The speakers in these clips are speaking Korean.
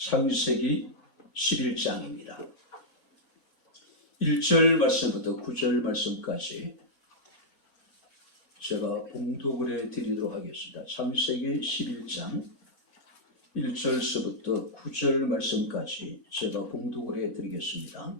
창세기 11장입니다. 1절 말씀부터 9절 말씀까지 제가 봉독을 해드리도록 하겠습니다. 창세기 11장 1절서부터 9절 말씀까지 제가 봉독을 해드리겠습니다.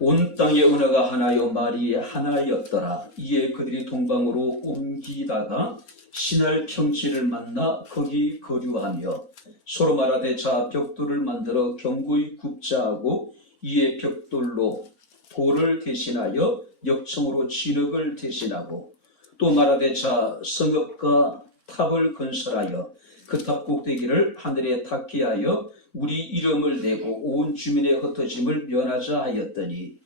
온 땅의 언어가 하나요 말이 하나였더라. 이에 그들이 동방으로 옮기다가 신할 평지를 만나 거기 거류하며 서로 말하되 자 벽돌을 만들어 견고히 굽자 하고 이에 벽돌로 돌을 대신하여 역청으로 진흙을 대신하고 또 말하되 자 성읍과 탑을 건설하여 그 탑 꼭대기를 하늘에 닿게 하여 우리 이름을 내고 온 주민의 흩어짐을 면하자 하였더니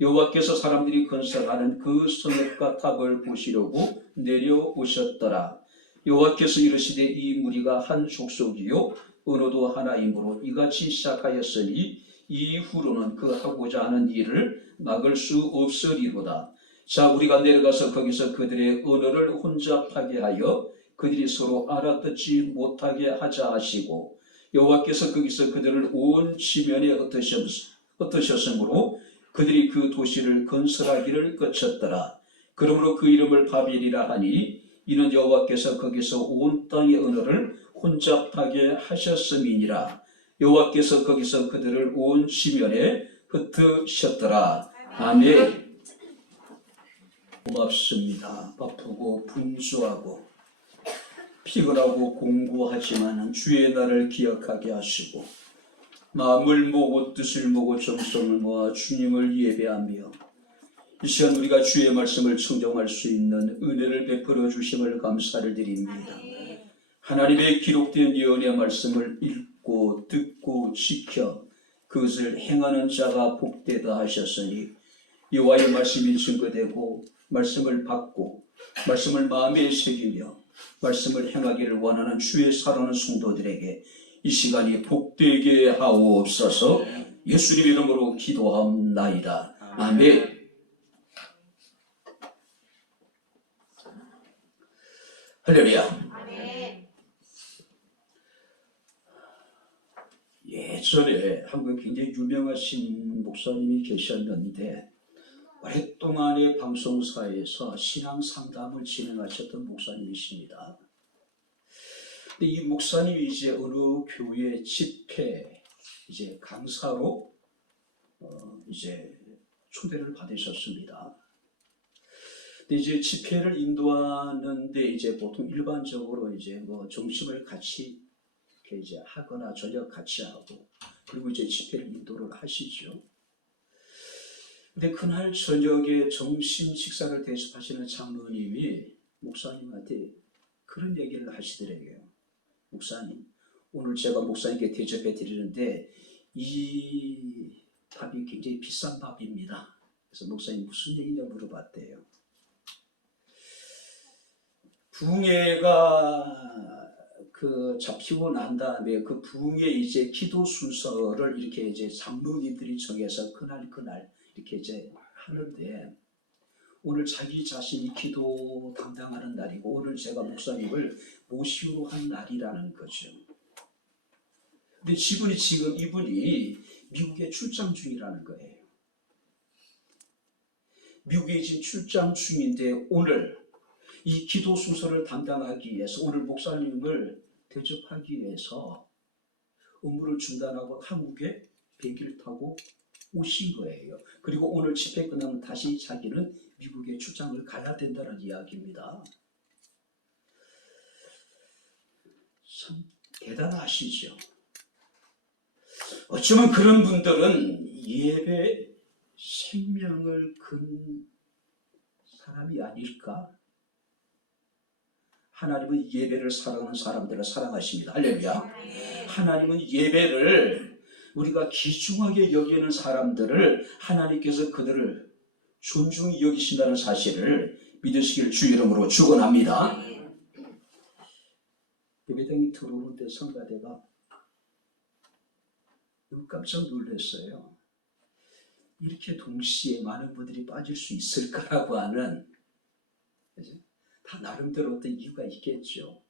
여호와께서 사람들이 건설하는 그 성읍과 탑을 보시려고 내려오셨더라. 여호와께서 이르시되 이 무리가 한 족속이요 언어도 하나이므로 이같이 시작하였으니 이후로는 그 하고자 하는 일을 막을 수 없으리로다. 자 우리가 내려가서 거기서 그들의 언어를 혼잡하게 하여 그들이 서로 알아듣지 못하게 하자 하시고 여호와께서 거기서 그들을 온 지면에 흩으셨으므로 그들이 그 도시를 건설하기를 거쳤더라. 그러므로 그 이름을 바벨이라 하니 이는 여호와께서 거기서 온 땅의 언어를 혼잡하게 하셨음이니라. 여호와께서 거기서 그들을 온 지면에 흩으셨더라. 아멘. 고맙습니다. 바쁘고 분주하고 피곤하고 공부하지만 주의 날을 기억하게 하시고 마음을 모으고 뜻을 모으고 정성을 모아 주님을 예배하며 이 시간 우리가 주의 말씀을 청정할 수 있는 은혜를 베풀어 주심을 감사를 드립니다. 하나님의 기록된 예언의 말씀을 읽고 듣고 지켜 그것을 행하는 자가 복되다 하셨으니 여호와의 말씀이 증거되고 말씀을 받고 말씀을 마음에 새기며 말씀을 행하기를 원하는 주의 사랑하는 성도들에게 이 시간이 복되게 하옵소서. 예수님 이름으로 기도합나이다. 아멘. 할렐루야. 예전에 한국에 굉장히 유명하신 목사님이 계셨는데 오랫동안의 방송사에서 신앙 상담을 진행하셨던 목사님이십니다. 근데 이 집회님이 이제 어느 교회 집회 이제 강사로 이제 초대를 받으셨습니다. 근데 이제 집회를 인도하는데 이제 보통 일반적으로 이제 뭐 점심을 같이 이렇게 이제 하거나 저녁 같이 하고 그리고 이제 집회를 인도를 하시죠. 근데 그날 저녁에 점심 식사를 대접하시는 장로님이 목사님한테 그런 얘기를 하시더래요. 목사님, 오늘 제가 목사님께 대접해 드리는데 이 밥이 굉장히 비싼 밥입니다. 그래서 목사님 무슨 얘기냐 물어봤대요. 부흥회가 잡히고 난 다음에 그 부흥회 이제 기도 순서를 이렇게 이제 장로님들이 정해서 그날 이렇게 이제 하는데 오늘 자기 자신이 기도 담당하는 날이고 오늘 제가 목사님을 모시고 한 날이라는 거죠. 근데 지금 이분이 미국에 출장 중이라는 거예요. 미국에 지금 출장 중인데 오늘 이 기도 순서를 담당하기 위해서 오늘 목사님을 대접하기 위해서 업무를 중단하고 한국에 비행기를 타고 오신 거예요. 그리고 오늘 집회 끝나면 다시 자기는 미국에 출장을 가야 된다는 이야기입니다. 참 대단하시죠. 어쩌면 그런 분들은 예배 생명을 건 사람이 아닐까? 하나님은 예배를 사랑하는 사람들을 사랑하십니다. 할렐루야. 하나님은 예배를 우리가 귀중하게 여기는 사람들을 하나님께서 그들을 존중히 여기신다는 사실을 믿으시길 주 이름으로 축원합니다. 예배당에 들어오는데 성가대가 너무 깜짝 놀랐어요. 이렇게 동시에 많은 분들이 빠질 수 있을까라고 하는 다 나름대로 어떤 이유가 있겠죠.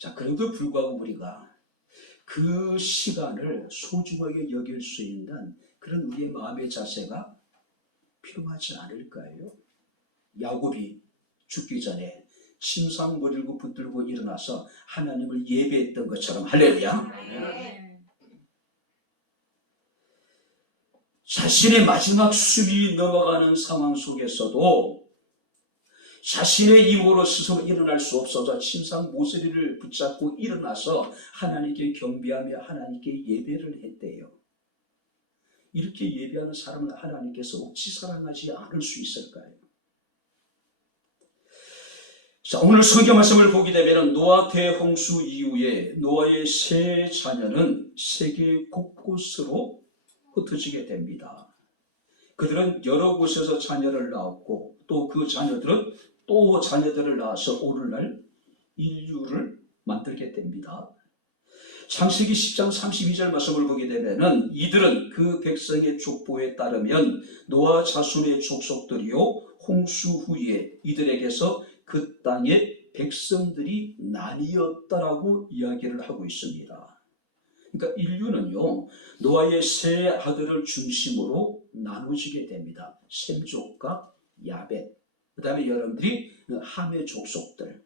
자, 그럼에도 불구하고 우리가 그 시간을 소중하게 여길 수 있는 그런 우리의 마음의 자세가 필요하지 않을까요? 야곱이 죽기 전에 침상 머리를 붙들고 일어나서 하나님을 예배했던 것처럼. 할렐루야. 자신의 마지막 숨이 넘어가는 상황 속에서도 자신의 힘으로 스스로 일어날 수 없어서 침상 모서리를 붙잡고 일어나서 하나님께 경배하며 하나님께 예배를 했대요. 이렇게 예배하는 사람을 하나님께서 어찌 사랑하지 않을 수 있을까요? 자, 오늘 성경 말씀을 보게 되면 노아 대홍수 이후에 노아의 세 자녀는 세계 곳곳으로 흩어지게 됩니다. 그들은 여러 곳에서 자녀를 낳았고 또 그 자녀들은 또 자녀들을 낳아서 오늘날 인류를 만들게 됩니다. 창세기 10장 32절 말씀을 보게 되면 이들은 그 백성의 족보에 따르면 노아 자손의 족속들이요 홍수 후에 이들에게서 그 땅의 백성들이 나뉘었다라고 이야기를 하고 있습니다. 그러니까 인류는요 노아의 세 아들을 중심으로 나눠지게 됩니다. 셈족과 야벳, 그 다음에 여러분들이 함의 족속들.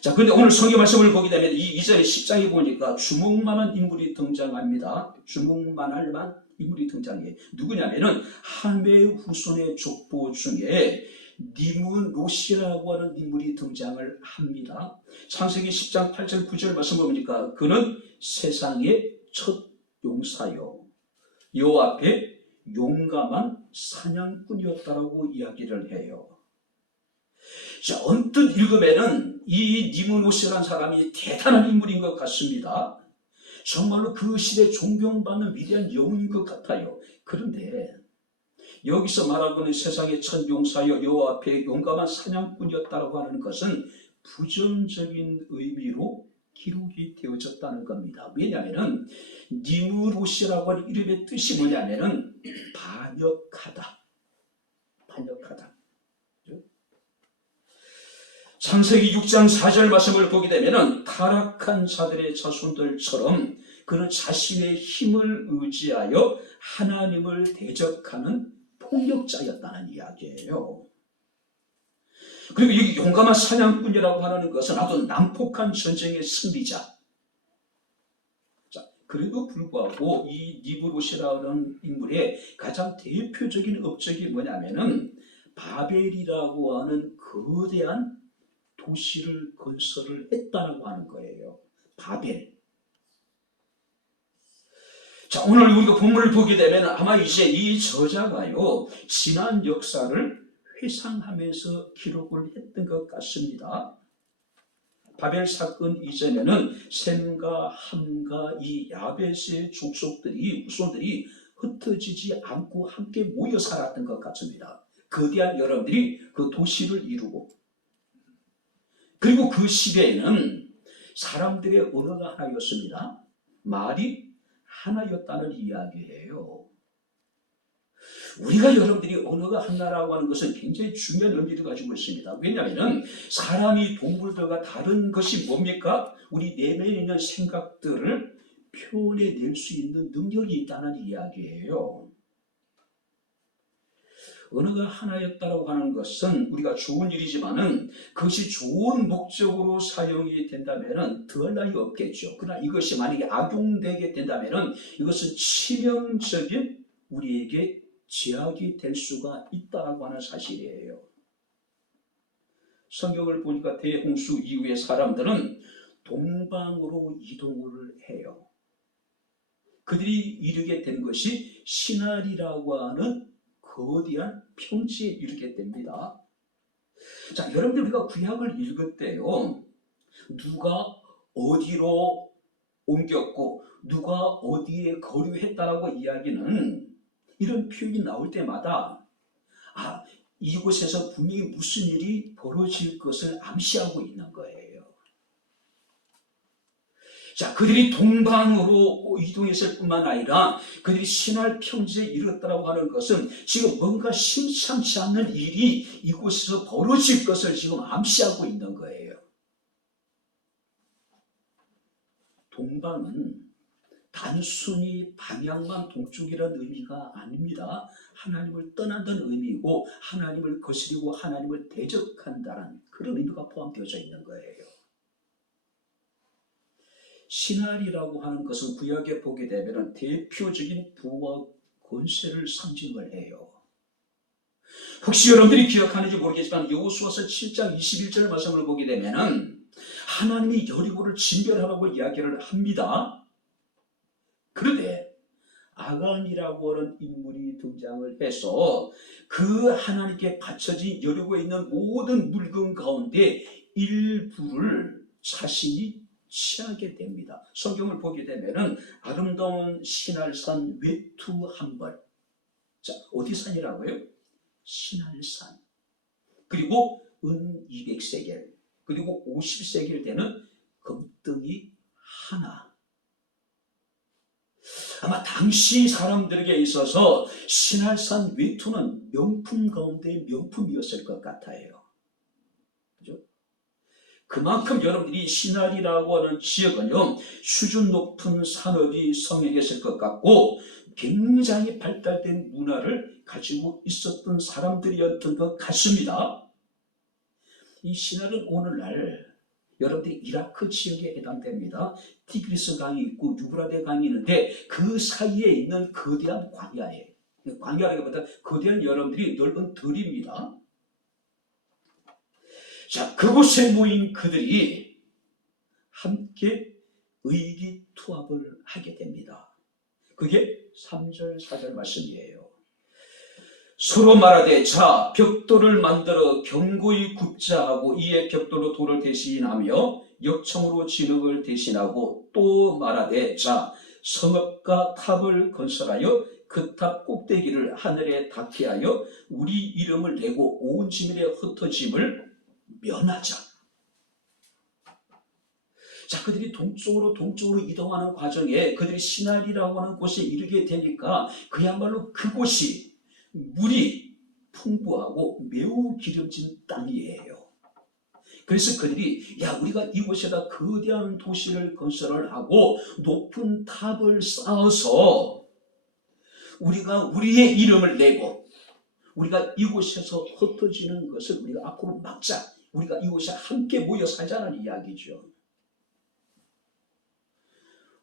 자, 그런데 오늘 성경 말씀을 보게 되면 이 2절의 10장에 보니까 주먹만한 인물이 등장합니다. 주먹만할 만 인물이 등장해요. 누구냐면은 함의 후손의 족보 중에 니므롯이라고 하는 인물이 등장을 합니다. 창세기 10장 8절 9절 말씀을 보니까 그는 세상의 첫 용사요 여호와 앞에 용감한 사냥꾼이었다라고 이야기를 해요. 자, 언뜻 읽으면은 이 니므롯이라는 사람이 대단한 인물인 것 같습니다. 정말로 그 시대에 존경받는 위대한 영웅인 것 같아요. 그런데 여기서 말하고 있는 세상의 첫 용사여 여호와 앞에 용감한 사냥꾼이었다고 하는 것은 부정적인 의미로 기록이 되어졌다는 겁니다. 왜냐하면 니므롯이라고 하는 이름의 뜻이 뭐냐면은 반역하다. 창세기 6장 4절 말씀을 보게 되면 타락한 자들의 자손들처럼 그는 자신의 힘을 의지하여 하나님을 대적하는 폭력자였다는 이야기예요. 그리고 여기 용감한 사냥꾼이라고 하는 것은 아주 난폭한 전쟁의 승리자. 자, 그래도 불구하고 이 니므롯이라는 인물의 가장 대표적인 업적이 뭐냐면은 바벨이라고 하는 거대한 도시를 건설을 했다고 하는 거예요. 바벨. 자, 오늘 우리가 본문을 보게 되면 아마 이제 이 저자가요 지난 역사를 회상하면서 기록을 했던 것 같습니다. 바벨 사건 이전에는 셈과 함과 이 야벳의 족속들이 후손들이 흩어지지 않고 함께 모여 살았던 것 같습니다. 거대한 여러분들이 그 도시를 이루고, 그리고 그 시대에는 사람들의 언어가 하나였습니다. 말이 하나였다는 이야기예요. 우리가 여러분들이 언어가 하나라고 하는 것은 굉장히 중요한 의미를 가지고 있습니다. 왜냐하면 사람이 동물들과 다른 것이 뭡니까? 우리 내면에 있는 생각들을 표현해낼 수 있는 능력이 있다는 이야기예요. 언어가 하나였다고 하는 것은 우리가 좋은 일이지만은 그것이 좋은 목적으로 사용이 된다면은 더할 나위 없겠죠. 그러나 이것이 만약에 악용되게 된다면은 이것은 치명적인 우리에게 제약이 될 수가 있다라고 하는 사실이에요. 성경을 보니까 대홍수 이후의 사람들은 동방으로 이동을 해요. 그들이 이르게 된 것이 시나리라고 하는 거대한 평지에 이르게 됩니다. 자, 여러분들 우리가 구약을 읽을 때요, 누가 어디로 옮겼고 누가 어디에 거류했다라고 이야기는 이런 표현이 나올 때마다 이곳에서 분명히 무슨 일이 벌어질 것을 암시하고 있는 거예요. 자, 그들이 동방으로 이동했을 뿐만 아니라 그들이 시날 평지에 이르렀다고 하는 것은 지금 뭔가 심상치 않는 일이 이곳에서 벌어질 것을 지금 암시하고 있는 거예요. 동방은 단순히 방향만 동쪽이라는 의미가 아닙니다. 하나님을 떠난다는 의미이고 하나님을 거스리고 하나님을 대적한다는 그런 의미가 포함되어져 있는 거예요. 신할이라고 하는 것은 구약에 보게 되면 대표적인 부와 권세를 상징을 해요. 혹시 여러분들이 기억하는지 모르겠지만 여호수아서 7장 21절 말씀을 보게 되면 하나님이 여리고를 진멸하라고 이야기를 합니다. 그런데 아간이라고 하는 인물이 등장을 해서 그 하나님께 바쳐진 여리고에 있는 모든 물건 가운데 일부를 자신이 취하게 됩니다. 성경을 보게 되면 아름다운 신할산 외투 한 벌. 자, 어디 산이라고요? 신할산. 그리고 은 200세겔. 그리고 50세겔 되는 금덩이 하나. 아마 당시 사람들에게 있어서 신할산 외투는 명품 가운데 명품이었을 것 같아요. 그죠? 그만큼 여러분들이 신할이라고 하는 지역은요, 수준 높은 산업이 성행했을 것 같고 굉장히 발달된 문화를 가지고 있었던 사람들이었던 것 같습니다. 이 신할은 오늘날 여러분들이 이라크 지역에 해당됩니다. 티그리스 강이 있고 유브라데 강이 있는데 그 사이에 있는 거대한 광야예요. 광야라기보다 거대한 여러분들이 넓은 들입니다. 자, 그곳에 모인 그들이 함께 의기투합을 하게 됩니다. 그게 3절 4절 말씀이에요. 서로 말하되 자 벽돌을 만들어 견고히 굽자 하고 이에 벽돌로 돌을 대신하며 역청으로 진흙을 대신하고 또 말하되 자 성읍과 탑을 건설하여 그 탑 꼭대기를 하늘에 닿게 하여 우리 이름을 내고 온 지면에 흩어짐을 면하자. 자, 그들이 동쪽으로 이동하는 과정에 그들이 신할이라고 하는 곳에 이르게 되니까 그야말로 그곳이 물이 풍부하고 매우 기름진 땅이에요. 그래서 그들이 우리가 이곳에다 거대한 도시를 건설을 하고 높은 탑을 쌓아서 우리가 우리의 이름을 내고 우리가 이곳에서 흩어지는 것을 우리가 앞으로 막자. 우리가 이곳에 함께 모여 살자는 이야기죠.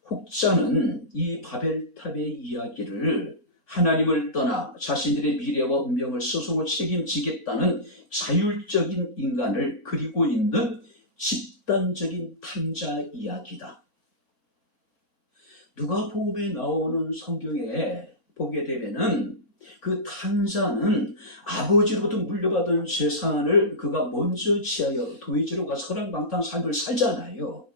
혹자는 이 바벨탑의 이야기를 하나님을 떠나 자신들의 미래와 운명을 스스로 책임지겠다는 자율적인 인간을 그리고 있는 집단적인 탕자 이야기다. 누가복음에 나오는 성경에 보게 되면은 그 탕자는 아버지로부터 물려받은 재산을 그가 먼저 취하여 도회지로 가서 허랑방탕 삶을 살잖아요.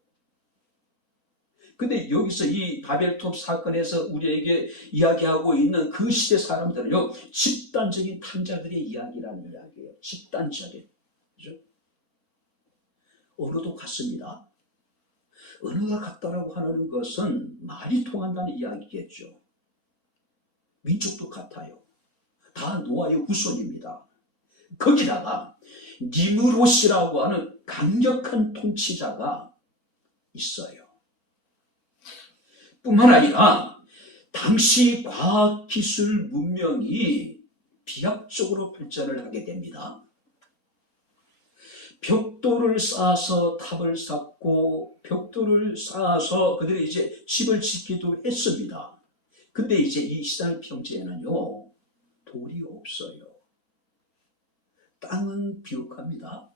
근데 여기서 이 바벨탑 사건에서 우리에게 이야기하고 있는 그 시대 사람들은요, 집단적인 탕자들의 이야기라는 이야기예요. 집단적인. 그죠? 언어도 같습니다. 언어가 같다라고 하는 것은 말이 통한다는 이야기겠죠. 민족도 같아요. 다 노아의 후손입니다. 거기다가 니므롯이라고 하는 강력한 통치자가 있어요. 뿐만 아니라 당시 과학기술 문명이 비약적으로 발전을 하게 됩니다. 벽돌을 쌓아서 탑을 쌓고 벽돌을 쌓아서 그들이 이제 집을 짓기도 했습니다. 근데 이제 이 시달 평지에는요, 돌이 없어요. 땅은 비옥합니다.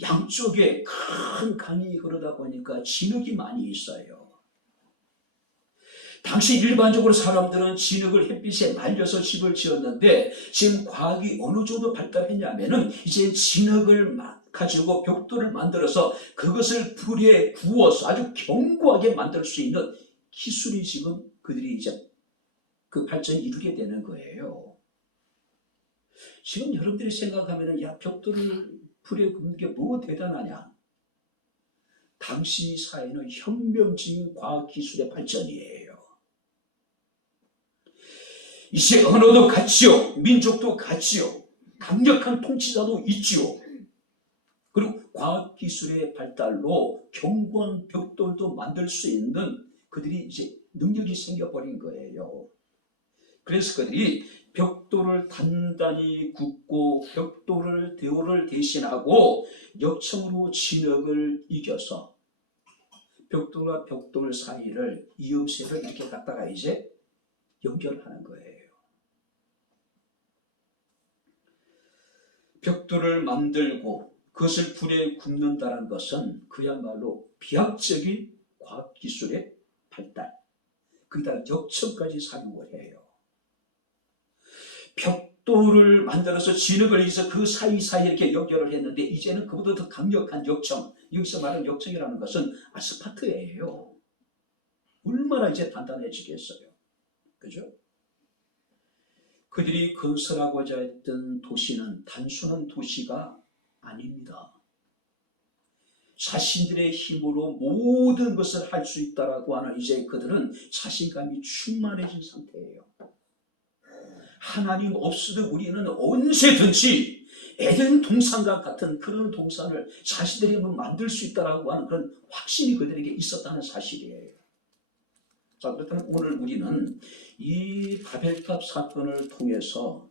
양쪽에 큰 강이 흐르다 보니까 진흙이 많이 있어요. 당시 일반적으로 사람들은 진흙을 햇빛에 말려서 집을 지었는데 지금 과학이 어느 정도 발달했냐면은 이제 진흙을 가지고 벽돌을 만들어서 그것을 불에 구워서 아주 견고하게 만들 수 있는 기술이 지금 그들이 이제 그 발전을 이루게 되는 거예요. 지금 여러분들이 생각하면은 벽돌을 불에 굽는 게 뭐 대단하냐? 당시 사회는 혁명적인 과학기술의 발전이에요. 이제 언어도 같지요. 민족도 같지요. 강력한 통치자도 있지요. 그리고 과학기술의 발달로 견고한 벽돌도 만들 수 있는 그들이 이제 능력이 생겨버린 거예요. 그래서 그들이 벽돌을 단단히 굽고 대오를 대신하고 역청으로 진흙을 이겨서 벽돌과 벽돌 사이를 이음새를 이렇게 갖다가 이제 연결하는 거예요. 벽돌을 만들고 그것을 불에 굽는다는 것은 그야말로 비약적인 과학기술의 발달, 거기다 역청까지 사용을 해요. 벽돌을 만들어서 진흙을 해서 그 사이사이 이렇게 연결을 했는데 이제는 그보다 더 강력한 역청, 여기서 말하는 역청이라는 것은 아스파트예요. 얼마나 이제 단단해지겠어요. 그죠? 그들이 건설하고자 했던 도시는 단순한 도시가 아닙니다. 자신들의 힘으로 모든 것을 할 수 있다라고 하는 이제 그들은 자신감이 충만해진 상태예요. 하나님 없어도 우리는 언제든지 에덴 동산과 같은 그런 동산을 자신들이 만들 수 있다라고 하는 그런 확신이 그들에게 있었다는 사실이에요. 자, 그렇다면 오늘 우리는 이 바벨탑 사건을 통해서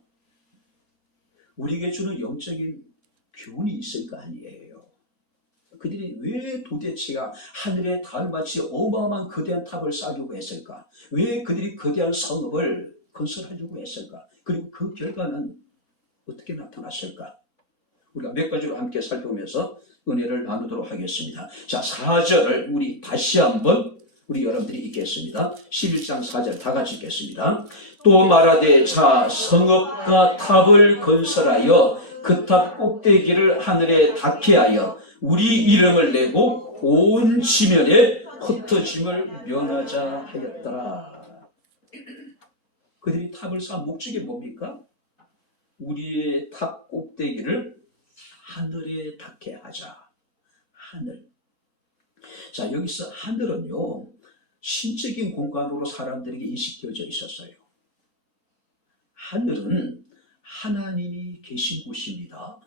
우리에게 주는 영적인 교훈이 있을 거 아니에요. 그들이 왜 도대체가 하늘의 달마치 어마어마한 거대한 탑을 쌓으려고 했을까? 왜 그들이 거대한 성읍을 건설하려고 했을까? 그리고 그 결과는 어떻게 나타났을까? 우리가 몇 가지로 함께 살펴보면서 은혜를 나누도록 하겠습니다. 자, 4절을 우리 다시 한번 우리 여러분들이 읽겠습니다. 11장 4절 다 같이 읽겠습니다. 또 말하되 자 성읍과 탑을 건설하여 그 탑 꼭대기를 하늘에 닿게 하여 우리 이름을 내고 온 지면에 흩어짐을 면하자 하였더라. 그들이 탑을 쌓은 목적이 뭡니까? 우리의 탑 꼭대기를 하늘에 닿게 하자. 하늘. 자, 여기서 하늘은요, 신적인 공간으로 사람들에게 인식되어져 있었어요. 하늘은 하나님이 계신 곳입니다.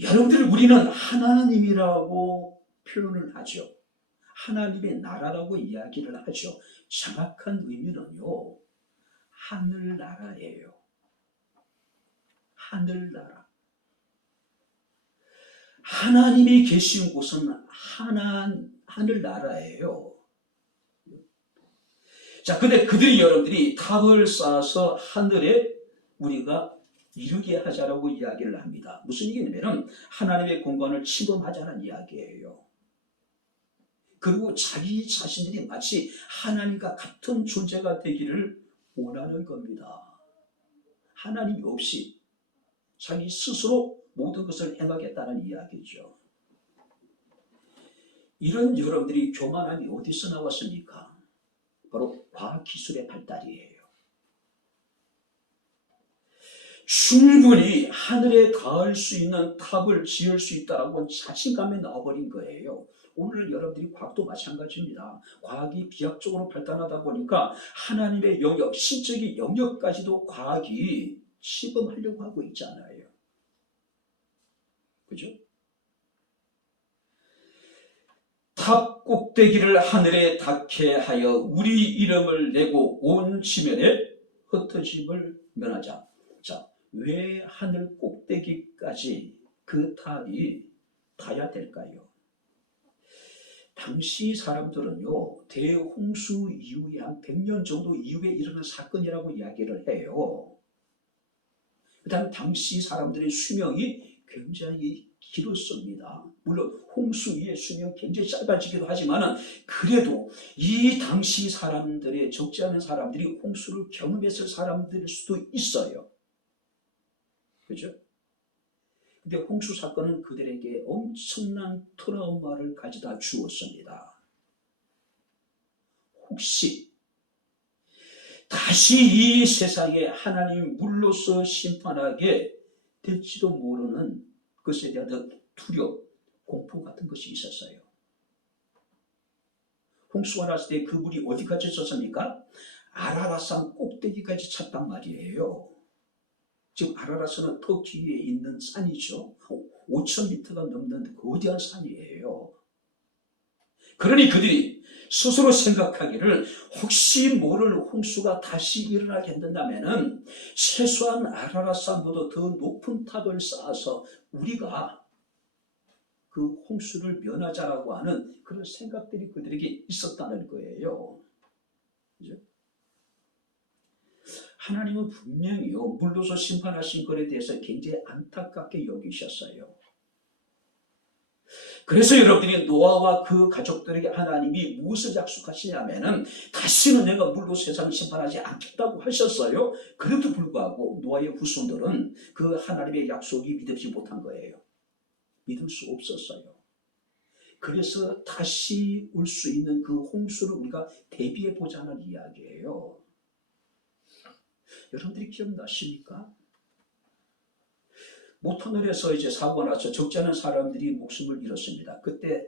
여러분들, 우리는 하나님이라고 표현을 하죠. 하나님의 나라라고 이야기를 하죠. 정확한 의미는요, 하늘나라예요. 하늘나라. 하나님이 계신 곳은 하늘나라예요. 자, 근데 그들이 여러분들이 탑을 쌓아서 하늘에 우리가 이르게 하자라고 이야기를 합니다. 무슨 얘기냐면 하나님의 공간을 침범하자는 이야기예요. 그리고 자기 자신들이 마치 하나님과 같은 존재가 되기를 원하는 겁니다. 하나님이 없이 자기 스스로 모든 것을 행하겠다는 이야기죠. 이런 여러분들이 교만함이 어디서 나왔습니까? 바로 과학기술의 발달이에요. 충분히 하늘에 닿을 수 있는 탑을 지을 수 있다고 자신감에 나와버린 거예요. 오늘 여러분들이 과학도 마찬가지입니다. 과학이 비약적으로 발달하다 보니까 하나님의 영역, 신적인 영역까지도 과학이 시범하려고 하고 있잖아요. 그죠? 탑 꼭대기를 하늘에 닿게 하여 우리 이름을 내고 온 지면에 흩어짐을 면하자. 자, 왜 하늘 꼭대기까지 그 탑이 닿아야 될까요? 당시 사람들은요, 대홍수 이후에 한 100년 정도 이후에 일어난 사건이라고 이야기를 해요. 그 다음 당시 사람들의 수명이 굉장히 길었습니다. 물론 홍수 이후의 수명이 굉장히 짧아지기도 하지만 그래도 이 당시 사람들의 적지 않은 사람들이 홍수를 경험했을 사람들일 수도 있어요. 그죠? 근데 홍수 사건은 그들에게 엄청난 트라우마를 가져다 주었습니다. 혹시 다시 이 세상에 하나님이 물로서 심판하게 될지도 모르는 것에 대한 두려움, 공포 같은 것이 있었어요. 홍수가 났을 때 그 물이 어디까지 쳤습니까? 아라라산 꼭대기까지 찼단 말이에요. 지금 아라라스는 터키에 있는 산이죠. 5,000m가 넘는 거대한 산이에요. 그러니 그들이 스스로 생각하기를 혹시 모를 홍수가 다시 일어나겠는다면은 최소한 아라라산보다 더 높은 탑을 쌓아서 우리가 그 홍수를 면하자라고 하는 그런 생각들이 그들에게 있었다는 거예요. 그죠? 하나님은 분명히요, 물로서 심판하신 것에 대해서 굉장히 안타깝게 여기셨어요. 그래서 여러분들이 노아와 그 가족들에게 하나님이 무엇을 약속하시냐면은 다시는 내가 물로 세상을 심판하지 않겠다고 하셨어요. 그래도 불구하고 노아의 후손들은 그 하나님의 약속이 믿지 못한 거예요. 믿을 수 없었어요. 그래서 다시 올 수 있는 그 홍수를 우리가 대비해 보자는 이야기예요. 여러분들이 기억나십니까? 모터널에서 이제 사고가 나서 적지 않은 사람들이 목숨을 잃었습니다. 그때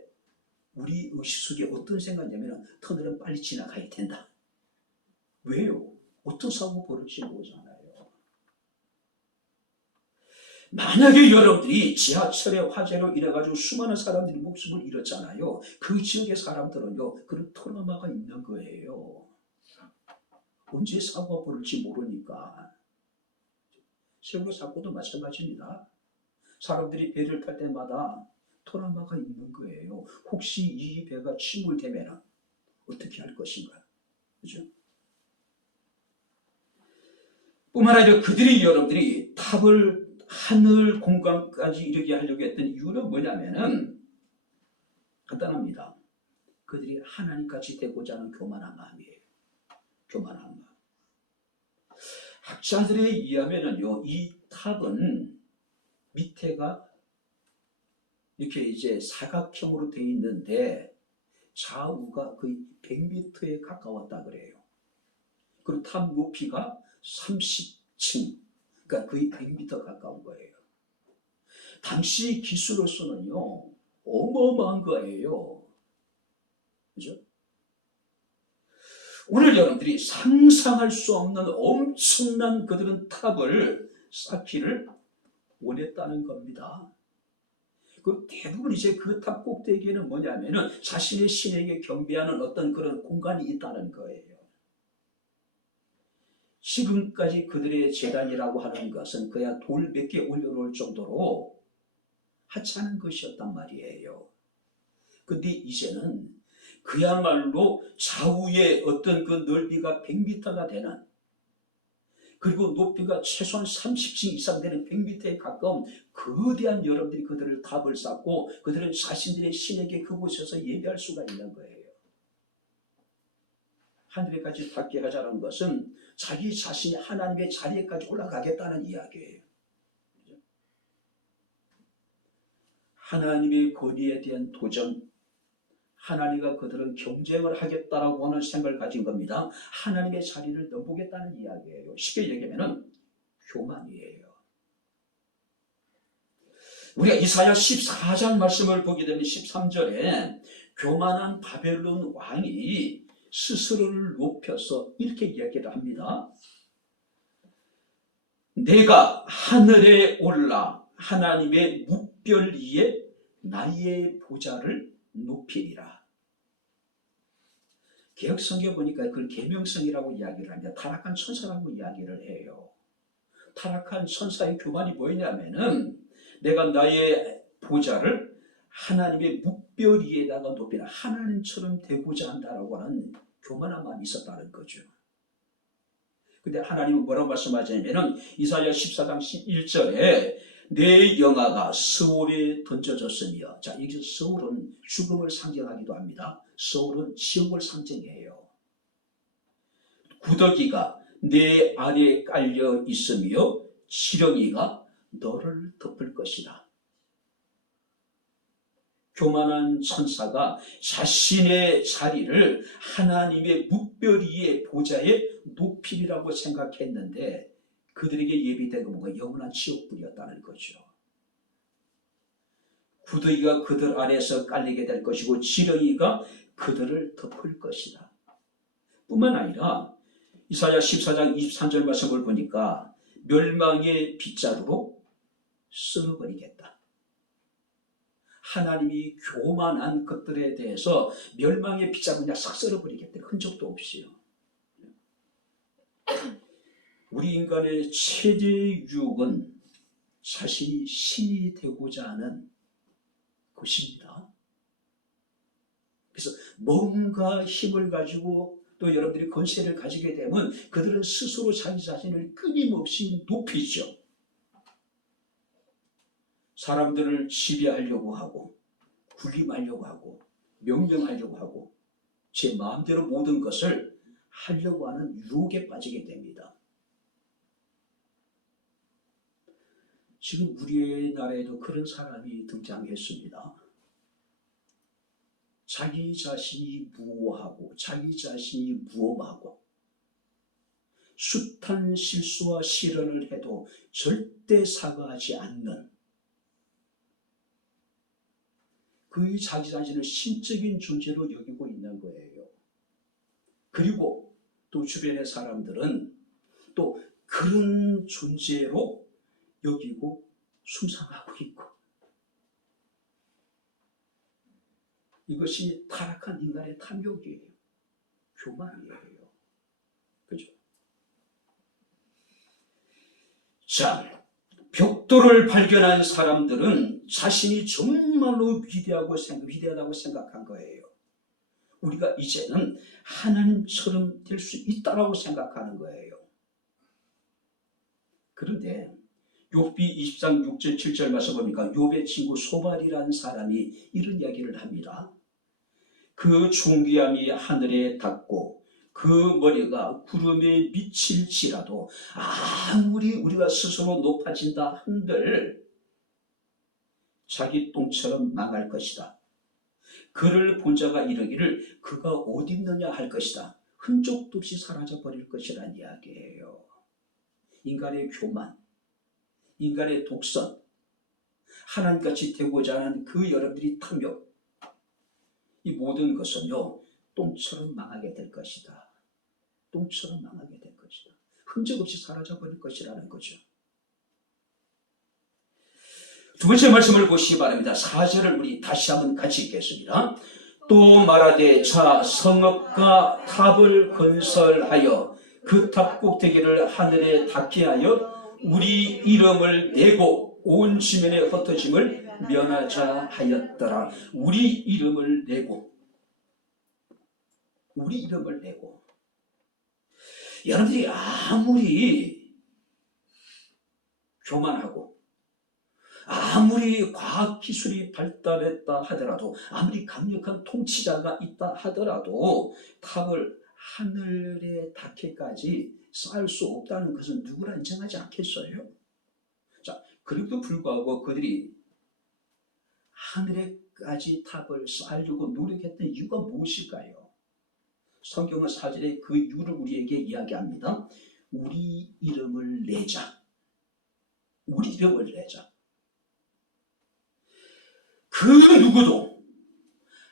우리 의식 속에 어떤 생각이냐면 터널은 빨리 지나가야 된다. 왜요? 어떤 사고 벌어질지 모르잖아요. 만약에 여러분들이 지하철의 화재로 인해가지고 수많은 사람들이 목숨을 잃었잖아요. 그 지역의 사람들은요, 그런 트라우마가 있는 거예요. 언제 사고가 벌어질지 모르니까. 세월호 사고도 마찬가지입니다. 사람들이 배를 탈 때마다 트라우마가 있는 거예요. 혹시 이 배가 침몰되면 어떻게 할 것인가. 그죠? 뿐만 아니라 그들이 여러분들이 탑을 하늘 공간까지 이르게 하려고 했던 이유는 뭐냐면은 간단합니다. 그들이 하나님같이 되고자 하는 교만한 마음이에요. 교만한 마음. 학자들에 의하면은요, 이 탑은 밑에가 이렇게 이제 사각형으로 되어 있는데 좌우가 거의 100m에 가까웠다 그래요. 그리고 탑 높이가 30층, 그러니까 거의 100m 가까운 거예요. 당시 기술로서는요, 어마어마한 거예요. 그죠? 오늘 여러분들이 상상할 수 없는 엄청난 그들은 탑을 쌓기를 원했다는 겁니다. 그 대부분 이제 그 탑 꼭대기에는 뭐냐면은 자신의 신에게 경배하는 어떤 그런 공간이 있다는 거예요. 지금까지 그들의 제단이라고 하는 것은 그야 돌 몇 개 올려놓을 정도로 하찮은 것이었단 말이에요. 근데 이제는 그야말로 좌우의 어떤 그 넓이가 100m가 되는, 그리고 높이가 최소한 30층 이상 되는 100m에 가까운 거대한 여러분들이 그들을 탑을 쌓고 그들은 자신들의 신에게 그곳에서 예배할 수가 있는 거예요. 하늘에까지 닿게 하자는 것은 자기 자신이 하나님의 자리에까지 올라가겠다는 이야기예요. 하나님의 권위에 대한 도전, 하나님과 그들은 경쟁을 하겠다라고 하는 생각을 가진 겁니다. 하나님의 자리를 넘보겠다는 이야기예요. 쉽게 얘기하면 교만이에요. 우리가 이사야 14장 말씀을 보게 되면 13절에 교만한 바벨론 왕이 스스로를 높여서 이렇게 이야기를 합니다. 내가 하늘에 올라 하나님의 묵별 위에 나의 보좌를 높이리라. 개혁성경 보니까 그걸 계명성이라고 이야기를 합니다. 타락한 천사라고 이야기를 해요. 타락한 천사의 교만이 뭐냐면은 내가 나의 보좌를 하나님의 묵별 위에다가 높이라. 하나님처럼 되고자 한다라고 하는 교만한 마음이 있었다는 거죠. 근데 하나님은 뭐라고 말씀하시냐면은 이사야 14장 11절에 내 영화가 서울에 던져졌으며, 자, 여기서 서울은 죽음을 상징하기도 합니다. 서울은 지옥을 상징해요. 구더기가 내 아래에 깔려 있으며 지렁이가 너를 덮을 것이다. 교만한 천사가 자신의 자리를 하나님의 묵별 위의 보좌에 높이리라고 생각했는데 그들에게 예비된 건 뭔가 영원한 지옥불이었다는 거죠. 구더기가 그들 안에서 깔리게 될 것이고 지렁이가 그들을 덮을 것이다. 뿐만 아니라 이사야 14장 23절 말씀을 보니까 멸망의 빗자루로 쓸어버리겠다. 하나님이 교만한 것들에 대해서 멸망의 빗자루 그냥 싹 쓸어버리겠다. 흔적도 없이요. 우리 인간의 최대 유혹은 자신이 신이 되고자 하는 것입니다. 그래서 뭔가 힘을 가지고 또 여러분들이 권세를 가지게 되면 그들은 스스로 자기 자신을 끊임없이 높이죠. 사람들을 지배하려고 하고 군림하려고 하고 명령하려고 하고 제 마음대로 모든 것을 하려고 하는 유혹에 빠지게 됩니다. 지금 우리나라에도 그런 사람이 등장했습니다. 자기 자신이 무오하고 자기 자신이 무엄하고 숱한 실수와 실언을 해도 절대 사과하지 않는 그 자기 자신을 신적인 존재로 여기고 있는 거예요. 그리고 또 주변의 사람들은 또 그런 존재로 여기고 숭상하고 있고, 이것이 타락한 인간의 탐욕이에요. 교만이에요. 그죠? 자, 벽돌을 발견한 사람들은 자신이 정말로 위대하다고 생각한 거예요. 우리가 이제는 하나님처럼 될 수 있다라고 생각하는 거예요. 그런데 욥기 20장 6절 7절 말씀 보니까 욥의 친구 소발이라는 사람이 이런 이야기를 합니다. 그 존귀함이 하늘에 닿고 그 머리가 구름에 미칠지라도 아무리 우리가 스스로 높아진다 한들 자기 똥처럼 망할 것이다. 그를 본 자가 이르기를 그가 어디 있느냐 할 것이다. 흔적도 없이 사라져버릴 것이란 이야기예요. 인간의 교만, 인간의 독선, 하나님같이 되고자 하는 그 여러분들이 탐욕, 이 모든 것은요 똥처럼 망하게 될 것이다. 똥처럼 망하게 될 것이다. 흔적 없이 사라져버릴 것이라는 거죠. 두 번째 말씀을 보시기 바랍니다. 4절을 우리 다시 한번 같이 읽겠습니다. 또 말하되 자 성읍과 탑을 건설하여 그 탑 꼭대기를 하늘에 닿게 하여 우리 이름을 내고 온 지면의 흩어짐을 면하자 하였더라. 우리 이름을 내고, 우리 이름을 내고. 여러분들이 아무리 교만하고 아무리 과학기술이 발달했다 하더라도 아무리 강력한 통치자가 있다 하더라도 탑을 하늘에 닿게까지 쌓을 수 없다는 것은 누구나 인정하지 않겠어요? 자, 그럼에도 불구하고 그들이 하늘에까지 탑을 쌓으려고 노력했던 이유가 무엇일까요? 성경은 4절에 그 이유를 우리에게 이야기합니다. 우리 이름을 내자. 우리 이름을 내자. 그 누구도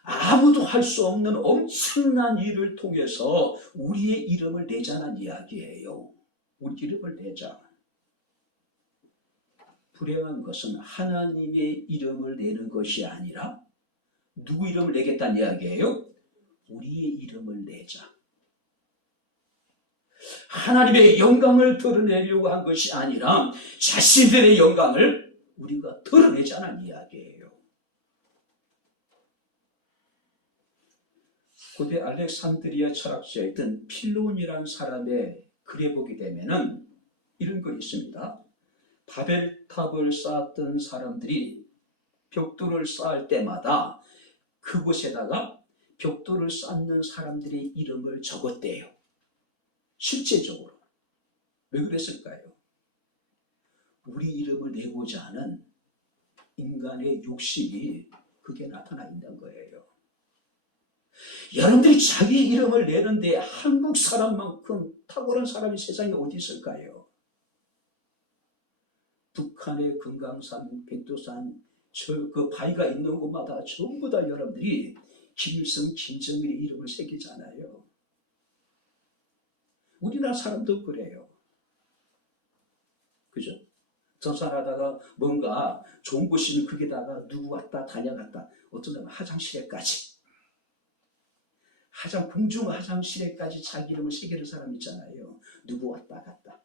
아무도 할 수 없는 엄청난 일을 통해서 우리의 이름을 내자는 이야기예요. 우리 이름을 내자. 불행한 것은 하나님의 이름을 내는 것이 아니라 누구 이름을 내겠다는 이야기예요? 우리의 이름을 내자. 하나님의 영광을 드러내려고 한 것이 아니라 자신들의 영광을 우리가 드러내자는 이야기예요. 고대 알렉산드리아 철학자였던 필론이라는 사람의 글에 보게 되면은 이런 글이 있습니다. 바벨탑을 쌓았던 사람들이 벽돌을 쌓을 때마다 그곳에다가 벽돌을 쌓는 사람들의 이름을 적었대요. 실제적으로. 왜 그랬을까요? 우리 이름을 내고자 하는 인간의 욕심이 그게 나타나 있는 거예요. 여러분들이 자기 이름을 내는데 한국 사람만큼 탁월한 사람이 세상에 어디 있을까요? 북한의 금강산, 백두산, 그 바위가 있는 곳마다 전부 다 여러분들이 김일성, 김정일의 이름을 새기잖아요. 우리나라 사람도 그래요. 그죠? 전산하다가 뭔가 좋은 곳이면 거기다가 누구 왔다 다녀갔다, 어떤 사람은 공중 화장실에까지 자기 이름을 새기는 사람 있잖아요. 누구 왔다 갔다.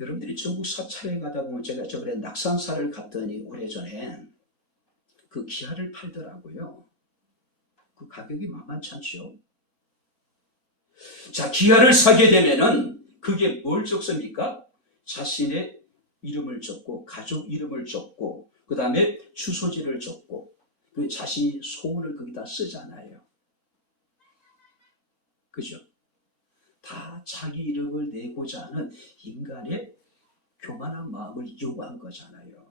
여러분들이 전국 사찰에 가다 보면, 제가 저번에 낙산사를 갔더니 오래전에 그 기아를 팔더라고요. 그 가격이 만만치 않죠. 자, 기아를 사게 되면은 그게 뭘 적습니까? 자신의 이름을 적고, 가족 이름을 적고, 그 다음에 주소지를 적고, 그리고 자신이 소원을 거기다 쓰잖아요. 그죠? 다 자기 이름을 내고자 하는 인간의 교만한 마음을 이용한 거잖아요.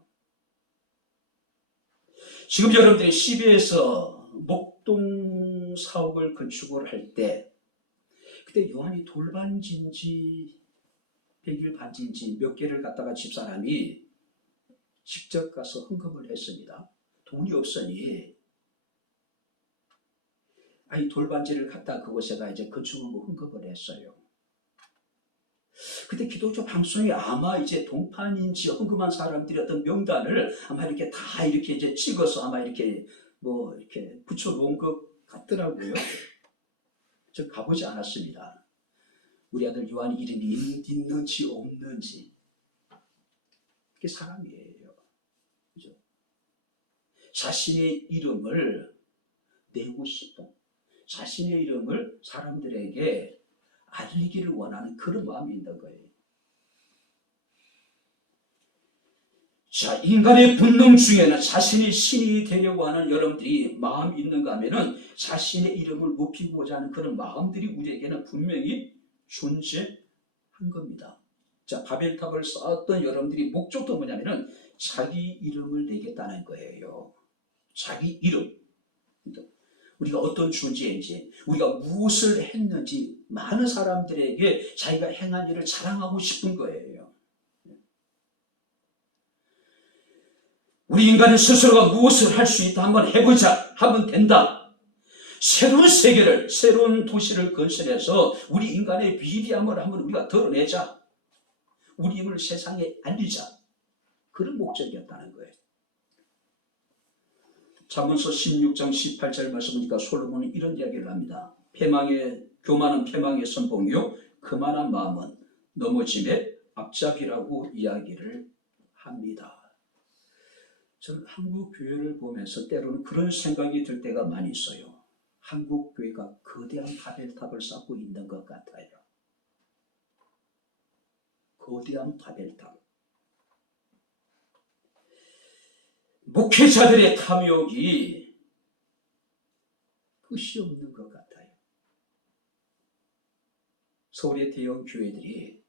지금 여러분들이 시비에서 목동 사옥을 건축을 할 때, 그때 요한이 돌반지인지 백일 반지인지 몇 개를 갖다가 집사람이 직접 가서 헌금을 했습니다. 돈이 없으니 아니 돌반지를 갖다 그곳에다 이제 건축하고 헌금을 했어요. 그때 기독교 방송이 아마 이제 동판인지 헌금한 사람들이 어떤 명단을 아마 이렇게 다 이렇게 이제 찍어서 아마 이렇게 뭐 이렇게 붙여놓은 것 같더라고요. 저 가보지 않았습니다. 우리 아들 요한이 이름이 있는지 없는지. 그게 사람이에요. 그죠? 자신의 이름을 내고 싶은, 자신의 이름을 사람들에게 알리기를 원하는 그런 마음이 있는 거예요. 자, 인간의 본능 중에는 자신이 신이 되려고 하는 여러분들이 마음이 있는가 하면은 자신의 이름을 높이고자 하는 그런 마음들이 우리에게는 분명히 존재한 겁니다. 자, 바벨탑을 쌓았던 여러분들이 목적도 뭐냐면은 자기 이름을 내겠다는 거예요. 자기 이름. 우리가 어떤 존재인지, 우리가 무엇을 했는지 많은 사람들에게 자기가 행한 일을 자랑하고 싶은 거예요. 우리 인간은 스스로가 무엇을 할 수 있다, 한번 해보자, 하면 된다. 새로운 세계를, 새로운 도시를 건설해서 우리 인간의 위대함을 한번 우리가 드러내자. 우리 힘을 세상에 알리자. 그런 목적이었다는 거예요. 잠언서 16장 18절 말씀 보니까 솔로몬은 이런 이야기를 합니다. 교만은 패망의 선봉이요 그만한 마음은 넘어짐의 앞잡이라고 이야기를 합니다. 저는 한국 교회를 보면서 때로는 그런 생각이 들 때가 많이 있어요. 한국 교회가 거대한 바벨탑을 쌓고 있는 것 같아요. 거대한 바벨탑. 목회자들의 탐욕이 끝이 없는 것 같아요. 서울의 대형 교회들이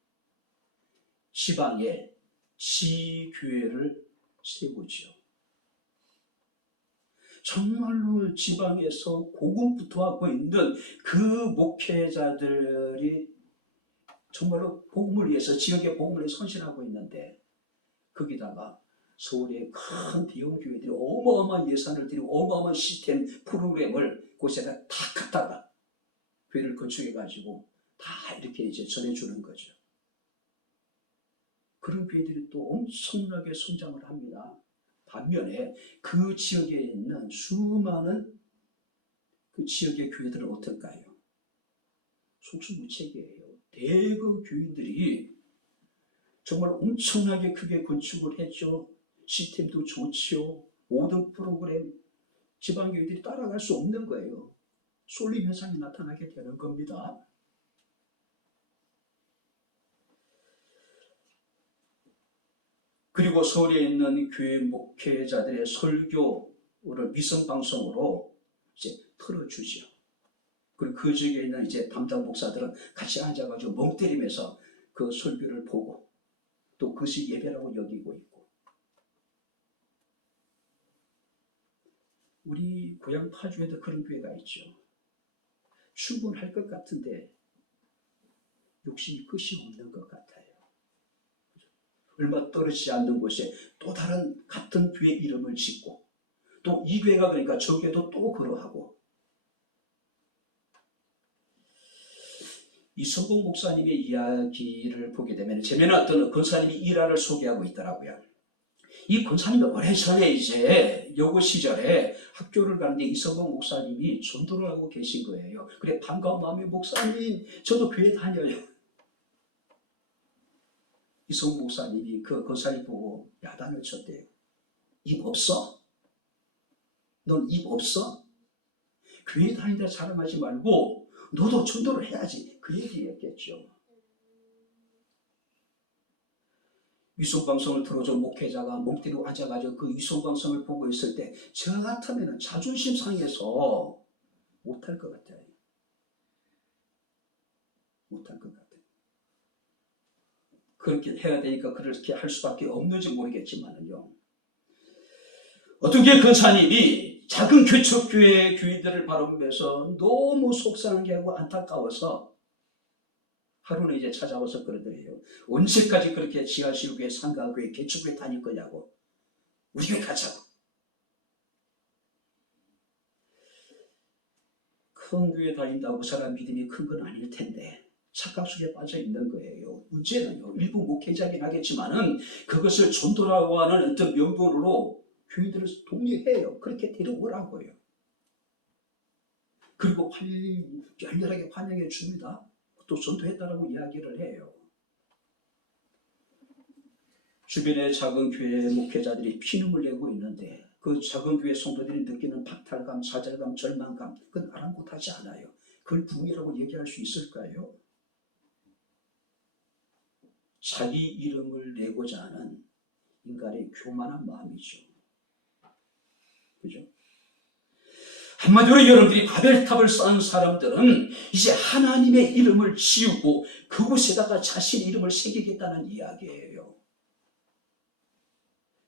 지방에 지교회를 세우죠. 정말로 지방에서 고군분투하고 있는 그 목회자들이 정말로 복음을 위해서, 지역의 복음을 위해서 헌신하고 있는데, 거기다가 서울의 큰 대형 교회들이 어마어마한 예산을 들이고 어마어마한 시스템 프로그램을 곳에다 다 갖다가 교회를 건축해가지고 다 이렇게 이제 전해주는 거죠. 그런 교회들이 또 엄청나게 성장을 합니다. 반면에 그 지역에 있는 수많은 그 지역의 교회들은 어떨까요? 속수무책이에요. 대거 교인들이 정말 엄청나게 크게 건축을 했죠. 시스템도 좋죠. 모든 프로그램, 지방교회들이 따라갈 수 없는 거예요. 쏠림 현상이 나타나게 되는 겁니다. 그리고 서울에 있는 교회 목회자들의 설교를 미성방송으로 이제 틀어주죠. 그리고 그 지역에 있는 이제 담당 목사들은 같이 앉아가지고 멍 때리면서 그 설교를 보고 또 그것이 예배라고 여기고 있고. 우리 고향 파주에도 그런 교회가 있죠. 충분할 것 같은데 욕심이 끝이 없는 것 같아요. 얼마 떨어지지 않는 곳에 또 다른 같은 교회 이름을 짓고, 또 이 교회가 그러니까 저 교회도 또 그러하고. 이성봉 목사님의 이야기를 보게 되면前面 어떤 권사님이 일화를 소개하고 있더라고요. 이 권사님이 오래전에 이제 여고 시절에 학교를 가는데 이성봉 목사님이 전도를 하고 계신 거예요. 그래 반가운 마음에 목사님 저도 교회 다녀요. 이성봉 목사님이 그 권사님 보고 야단을 쳤대요. 입 없어? 넌 입 없어? 교회 다닌다 자랑하지 말고 너도 전도를 해야지. 그 얘기였겠죠. 위성방송을 틀어줘 목회자가 몸 뒤로 앉아가지고 그 위성방송을 보고 있을 때 저 같으면 자존심 상해서 못할 것 같아요. 못할 것 같아요. 그렇게 해야 되니까 그렇게 할 수밖에 없는지 모르겠지만요. 어떻게 권사님이 작은 개척교회 교인들을 바라보면서 너무 속상하게 하고 안타까워서 하루는 이제 찾아와서 그러더래요. 언제까지 그렇게 지하실교회, 상가교회, 개척교회 다닐 거냐고. 우리 교회 가자고. 큰 교회 다닌다고 그 사람 믿음이 큰 건 아닐 텐데 착각 속에 빠져 있는 거예요. 문제는요. 일부 목회자긴 하겠지만은 그것을 전도라고 하는 어떤 명분으로 교인들을 독려해요. 그렇게 데려오라고요. 그리고 열렬하게 환영해 줍니다. 또 전도했다라고 이야기를 해요. 주변의 작은 교회 목회자들이 피눈물 내고 있는데 그 작은 교회 성도들이 느끼는 박탈감, 좌절감, 절망감 그건 아랑곳하지 않아요. 그걸 부흥이라고 얘기할 수 있을까요? 자기 이름을 내고자 하는 인간의 교만한 마음이죠. 그죠? 한마디로 여러분들이 바벨탑을 쌓은 사람들은 이제 하나님의 이름을 지우고 그곳에다가 자신의 이름을 새기겠다는 이야기예요.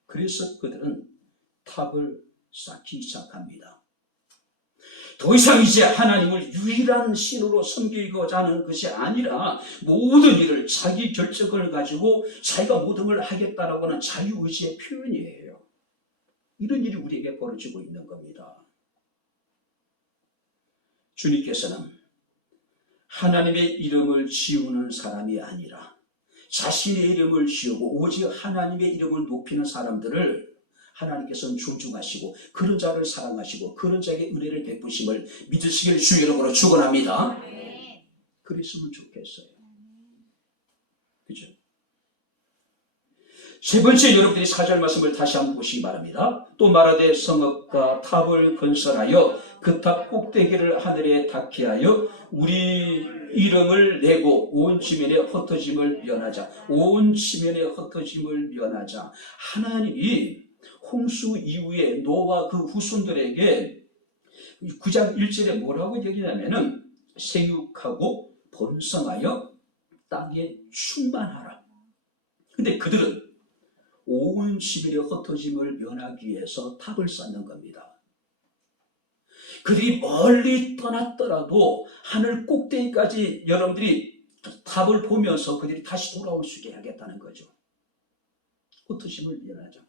그래서 그들은 탑을 쌓기 시작합니다. 더 이상 이제 하나님을 유일한 신으로 섬기고자 하는 것이 아니라 모든 일을 자기 결정을 가지고 자기가 모든 걸 하겠다라고 하는 자유의지의 표현이에요. 이런 일이 우리에게 벌어지고 있는 겁니다. 주님께서는 하나님의 이름을 지우는 사람이 아니라 자신의 이름을 지우고 오직 하나님의 이름을 높이는 사람들을 하나님께서는 존중하시고 그런 자를 사랑하시고 그런 자에게 은혜를 베푸심을 믿으시길 주의 이름으로 축원합니다. 그랬으면 좋겠어요. 그죠? 세 번째 여러분들이 4절 말씀을 다시 한번 보시기 바랍니다. 또 말하되 성읍과 탑을 건설하여 그 탑 꼭대기를 하늘에 닿게 하여 우리 이름을 내고 온 지면에 흩어짐을 면하자. 온 지면에 흩어짐을 면하자. 하나님이 홍수 이후에 노아와 그 후손들에게 9장 1절에 뭐라고 얘기하냐면은 생육하고 번성하여 땅에 충만하라. 근데 그들은 온 지면의 흩어짐을 면하기 위해서 탑을 쌓는 겁니다. 그들이 멀리 떠났더라도 하늘 꼭대기까지 여러분들이 탑을 보면서 그들이 다시 돌아올 수 있게 하겠다는 거죠. 흩어짐을 면하자.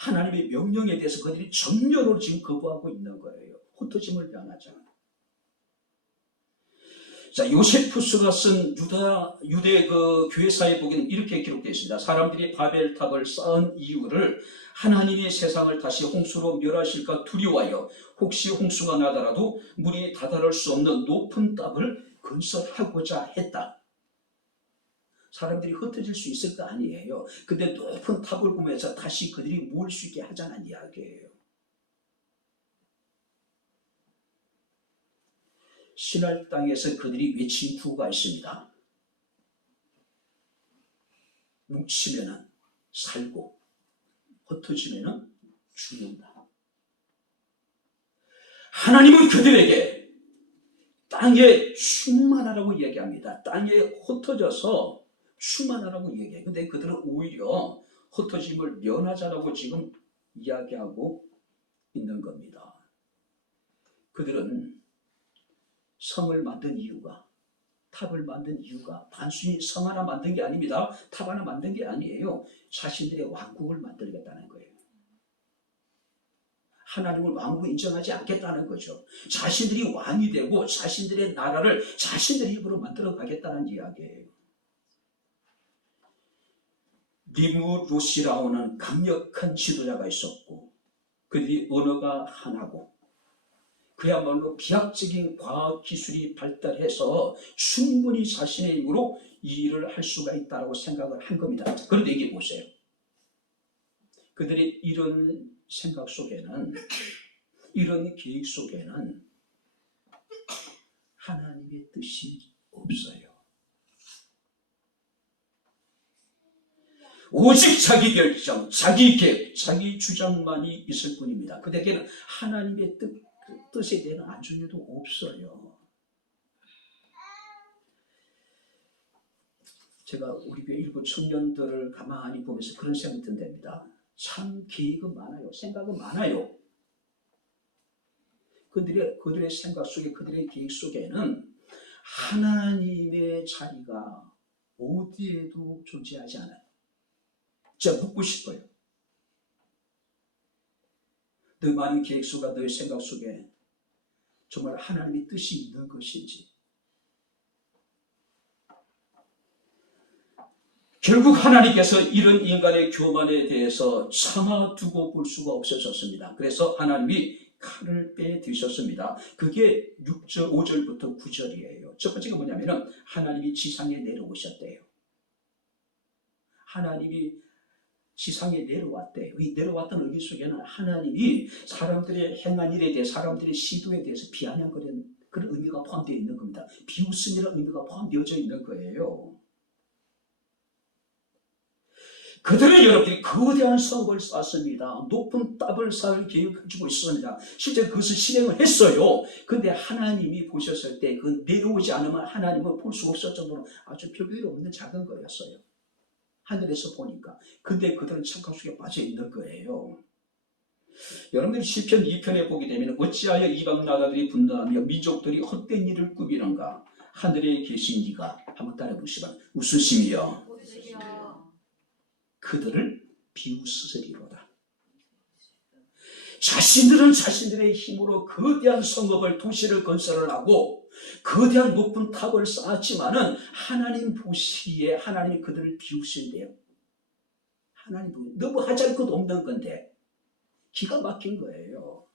하나님의 명령에 대해서 그들이 전면으로 지금 거부하고 있는 거예요. 흩어짐을 면하자. 자, 요세푸스가 쓴 유대 그 교회사에 보기는 이렇게 기록되어 있습니다. 사람들이 바벨탑을 쌓은 이유를 하나님이 세상을 다시 홍수로 멸하실까 두려워하여 혹시 홍수가 나더라도 물이 다다를 수 없는 높은 탑을 건설하고자 했다. 사람들이 흩어질 수 있을 거 아니에요. 근데 높은 탑을 보면서 다시 그들이 모을 수 있게 하자는 이야기예요. 신할 땅에서 그들이 외친 구호가 있습니다. 뭉치면은 살고 흩어지면은 죽는다. 하나님은 그들에게 땅에 충만하라고 얘기합니다. 땅에 흩어져서 충만하라고 얘기해요. 근데 그들은 오히려 흩어짐을 면하자라고 지금 이야기하고 있는 겁니다. 그들은 성을 만든 이유가, 탑을 만든 이유가 단순히 성 하나 만든 게 아닙니다. 탑 하나 만든 게 아니에요. 자신들의 왕국을 만들겠다는 거예요. 하나님을 왕으로 인정하지 않겠다는 거죠. 자신들이 왕이 되고 자신들의 나라를 자신들의 힘으로 만들어 가겠다는 이야기예요. 니무롯이라고는 강력한 지도자가 있었고 그들이 언어가 하나고 그야말로 비약적인 과학기술이 발달해서 충분히 자신의 힘으로 이 일을 할 수가 있다고 생각을 한 겁니다. 그런데 이게 보세요. 그들의 이런 생각 속에는, 이런 계획 속에는 하나님의 뜻이 없어요. 오직 자기 결정, 자기 계획, 자기 주장만이 있을 뿐입니다. 그들에게는 하나님의 뜻에 대한 안중에도 없어요. 제가 우리 교회 일부 청년들을 가만히 보면서 그런 생각이 든답니다. 참 계획은 많아요. 생각은 많아요. 그들의 생각 속에, 그들의 계획 속에는 하나님의 자리가 어디에도 존재하지 않아요. 제가 묻고 싶어요. 너 많은 계획 속과 너의 생각 속에 정말 하나님의 뜻이 있는 것인지. 결국 하나님께서 이런 인간의 교만에 대해서 참아두고 볼 수가 없어졌습니다. 그래서 하나님이 칼을 빼드셨습니다. 그게 6절, 5절부터 9절이에요. 첫 번째가 뭐냐면은 하나님이 지상에 내려오셨대요. 하나님이 지상에 내려왔대요. 이 내려왔던 의미 속에는 하나님이 사람들의 행한 일에 대해, 사람들의 시도에 대해서 비아냥거리는 그런 의미가 포함되어 있는 겁니다. 비웃음이라는 의미가 포함되어져 있는 거예요. 그들은 여러분들이 거대한 성을 쌓았습니다. 높은 땅을 쌓을 계획을 가지고 있었습니다. 실제 그것을 실행을 했어요. 근데 하나님이 보셨을 때 그 내려오지 않으면 하나님은 볼 수 없을 정도로 아주 별일 없는 작은 거였어요. 하늘에서 보니까. 근데 그들은 착각 속에 빠져 있는 거예요. 여러분들이 시편 2편에 보게 되면 어찌하여 이방 나라들이 분노하며 민족들이 헛된 일을 꾸미는가. 하늘에 계신 이가 한번 따라 보시면 웃으시며 그들을 비웃으리로다. 자신들은 자신들의 힘으로 거대한 성읍을, 도시를 건설을 하고 거대한 높은 탑을 쌓았지만은 하나님 보시기에 하나님이 그들을 비우신대요. 하나님 너무 하잘 것 없는 건데 기가 막힌 거예요.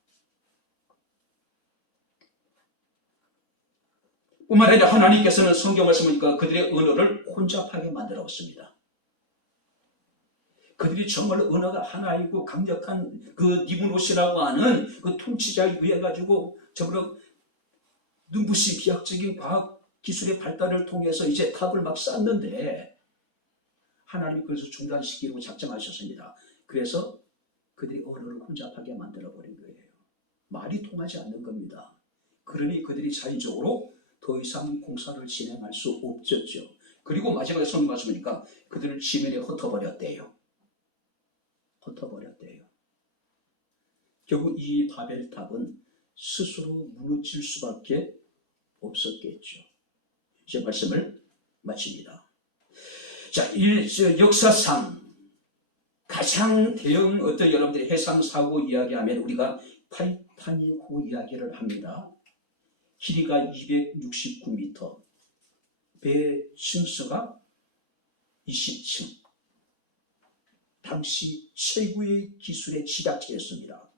뿐만 아니라 하나님께서는 성경 말씀을 보니까 그들의 언어를 혼잡하게 만들었습니다. 그들이 정말 언어가 하나이고 강력한 그 니무롯이라고 하는 그 통치자에 의해 가지고 정말 눈부신 비약적인 과학 기술의 발달을 통해서 이제 탑을 막 쌓는데 하나님이 그래서 중단시키고 작정하셨습니다. 그래서 그들이 언어를 혼잡하게 만들어버린 거예요. 말이 통하지 않는 겁니다. 그러니 그들이 자의적으로 더 이상 공사를 진행할 수 없었죠. 그리고 마지막에 성경 말씀이니까 그들을 지면에 흩어버렸대요. 결국 이 바벨탑은 스스로 무너질 수밖에 없었겠죠. 이제 말씀을 마칩니다. 자, 역사상 가장 대형 어떤 여러분들이 해상사고 이야기하면 우리가 타이타닉호 이야기를 합니다. 길이가 269m, 배 층수가 20층. 당시 최고의 기술의 집약체였습니다.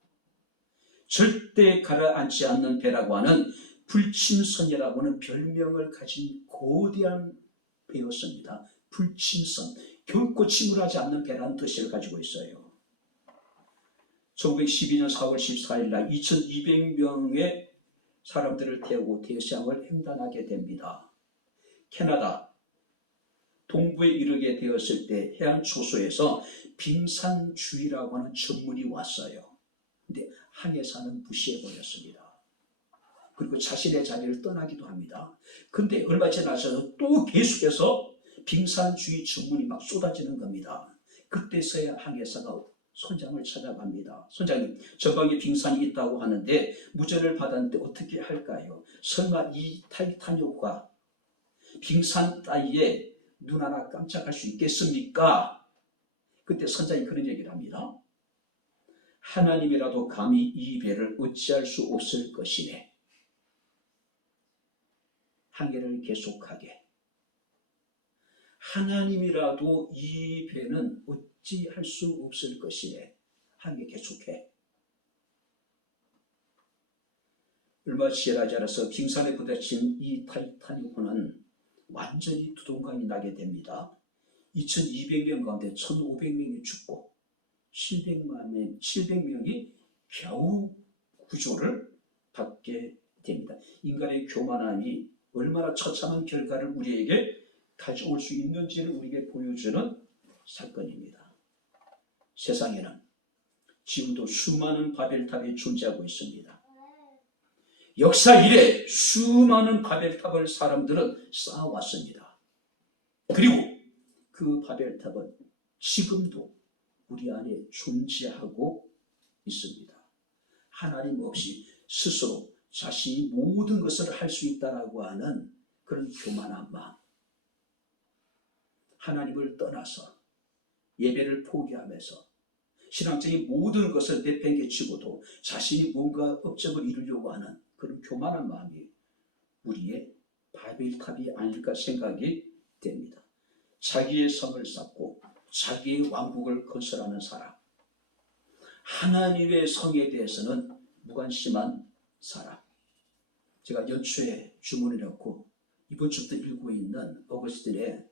절대 가라앉지 않는 배라고 하는 불침선이라고 하는 별명을 가진 거대한 배였습니다. 불침선, 결코 침몰하지 않는 배라는 뜻을 가지고 있어요. 1912년 4월 14일 날 2200명의 사람들을 태우고 대서양을 횡단하게 됩니다. 캐나다 동부에 이르게 되었을 때 해안 초소에서 빙산주의라고 하는 전문이 왔어요. 근데 항해사는 무시해버렸습니다. 그리고 자신의 자리를 떠나기도 합니다. 근데 얼마 지나서 또 계속해서 빙산주의 전문이 막 쏟아지는 겁니다. 그때서야 항해사가 선장을 찾아갑니다. 선장님, 저방에 빙산이 있다고 하는데 무전을 받았는데 어떻게 할까요? 설마 이 타이타닉호가 빙산 따위에 눈 하나 깜짝할 수 있겠습니까? 그때 선장이 그런 얘기를 합니다. 하나님이라도 감히 이 배를 어찌할 수 없을 것이네. 항해를 계속하게. 하나님이라도 이 배는 어찌할 수 없을 것이네. 항해 계속해. 얼마 지나지 않아서 빙산에 부딪힌 이 타이타닉호는 완전히 두동강이 나게 됩니다. 2200명 가운데 1500명이 죽고 700명이 겨우 구조를 받게 됩니다. 인간의 교만함이 얼마나 처참한 결과를 우리에게 가져올 수 있는지를 우리에게 보여주는 사건입니다. 세상에는 지금도 수많은 바벨탑이 존재하고 있습니다. 역사 이래 수많은 바벨탑을 사람들은 쌓아왔습니다. 그리고 그 바벨탑은 지금도 우리 안에 존재하고 있습니다. 하나님 없이 스스로 자신이 모든 것을 할 수 있다라고 하는 그런 교만한 마음. 하나님을 떠나서 예배를 포기하면서 신앙적인 모든 것을 내팽개치고도 자신이 뭔가 업적을 이루려고 하는 그런 교만한 마음이 우리의 바벨탑이 아닐까 생각이 됩니다. 자기의 성을 쌓고 자기의 왕국을 건설하는 사람, 하나님의 성에 대해서는 무관심한 사람. 제가 연초에 주문해 놓고 이번 주부터 읽고 있는 어거스틴의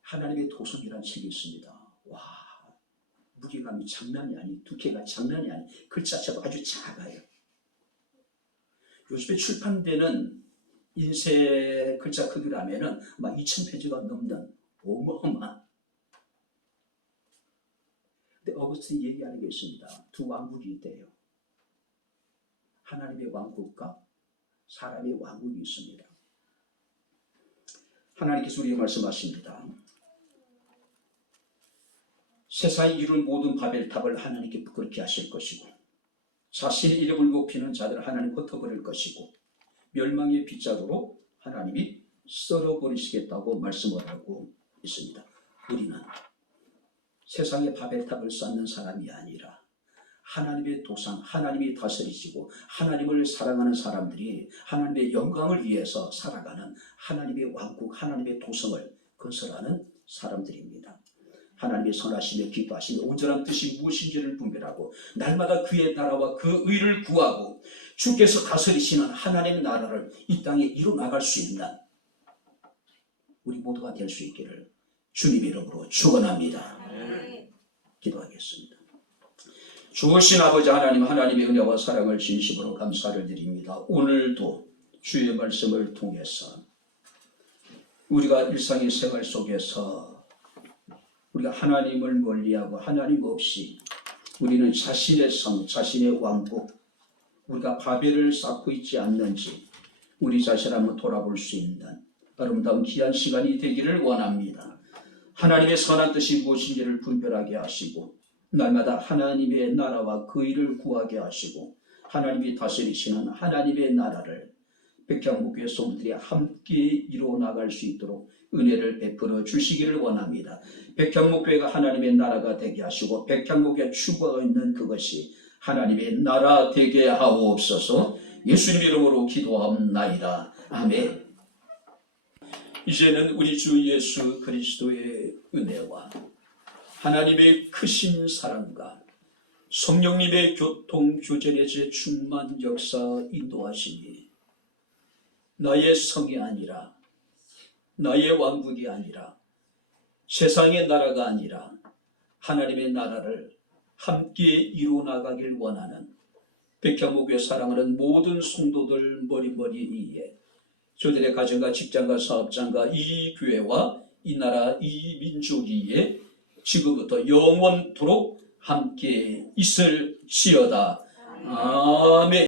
하나님의 도성이라는 책이 있습니다. 와, 무게감이 장난이 아니, 두께가 장난이 아니, 글자체가 아주 작아요. 요즘에 출판되는 인쇄 글자 크기라면은 막 2000페이지가 넘는 어마어마한. 근데 어거스틴이 얘기하는 게 있습니다. 두 왕국이 있대요. 하나님의 왕국과 사람의 왕국이 있습니다. 하나님께서 우리에게 말씀하십니다. 세상이 이룬 모든 바벨탑을 하나님께 부끄럽게 하실 것이고 자신의 이름을 높이는 자들을 하나님 흩어버릴 것이고 멸망의 빗자루로 하나님이 썰어버리시겠다고 말씀을 하고 있습니다. 우리는 세상의 바벨탑을 쌓는 사람이 아니라 하나님의 도상, 하나님이 다스리시고 하나님을 사랑하는 사람들이 하나님의 영광을 위해서 살아가는 하나님의 왕국, 하나님의 도성을 건설하는 사람들입니다. 하나님의 선하시며 기뻐하시며 온전한 뜻이 무엇인지를 분별하고 날마다 그의 나라와 그 의를 구하고 주께서 다스리시는 하나님의 나라를 이 땅에 이루어나갈 수 있는 우리 모두가 될 수 있기를 주님의 이름으로 축원합니다. 기도하겠습니다. 주신 아버지 하나님, 하나님의 은혜와 사랑을 진심으로 감사를 드립니다. 오늘도 주의 말씀을 통해서 우리가 일상의 생활 속에서 우리가 하나님을 멀리하고 하나님 없이 우리는 자신의 성, 자신의 왕국, 우리가 바벨을 쌓고 있지 않는지 우리 자신을 한번 돌아볼 수 있는 아름다운 귀한 시간이 되기를 원합니다. 하나님의 선한 뜻이 무엇인지를 분별하게 하시고 날마다 하나님의 나라와 그 일을 구하게 하시고 하나님이 다스리시는 하나님의 나라를 백향목교회 성도들이 함께 이루어 나갈 수 있도록 은혜를 베풀어 주시기를 원합니다. 백향목교회가 하나님의 나라가 되게 하시고 백향목교회 추구하고 있는 그것이 하나님의 나라 되게 하옵소서. 예수님 이름으로 기도하옵나이다. 아멘. 이제는 우리 주 예수 그리스도의 은혜와 하나님의 크신 사랑과 성령님의 교통교전의 충만 역사 인도하시니 나의 성이 아니라 나의 왕국이 아니라 세상의 나라가 아니라 하나님의 나라를 함께 이루어나가길 원하는 백향목교회 사랑하는 모든 성도들 머리머리 위에 저들의 가정과 직장과 사업장과 이 교회와 이 나라 이 민족 위에 지금부터 영원토록 함께 있을지어다. 아멘.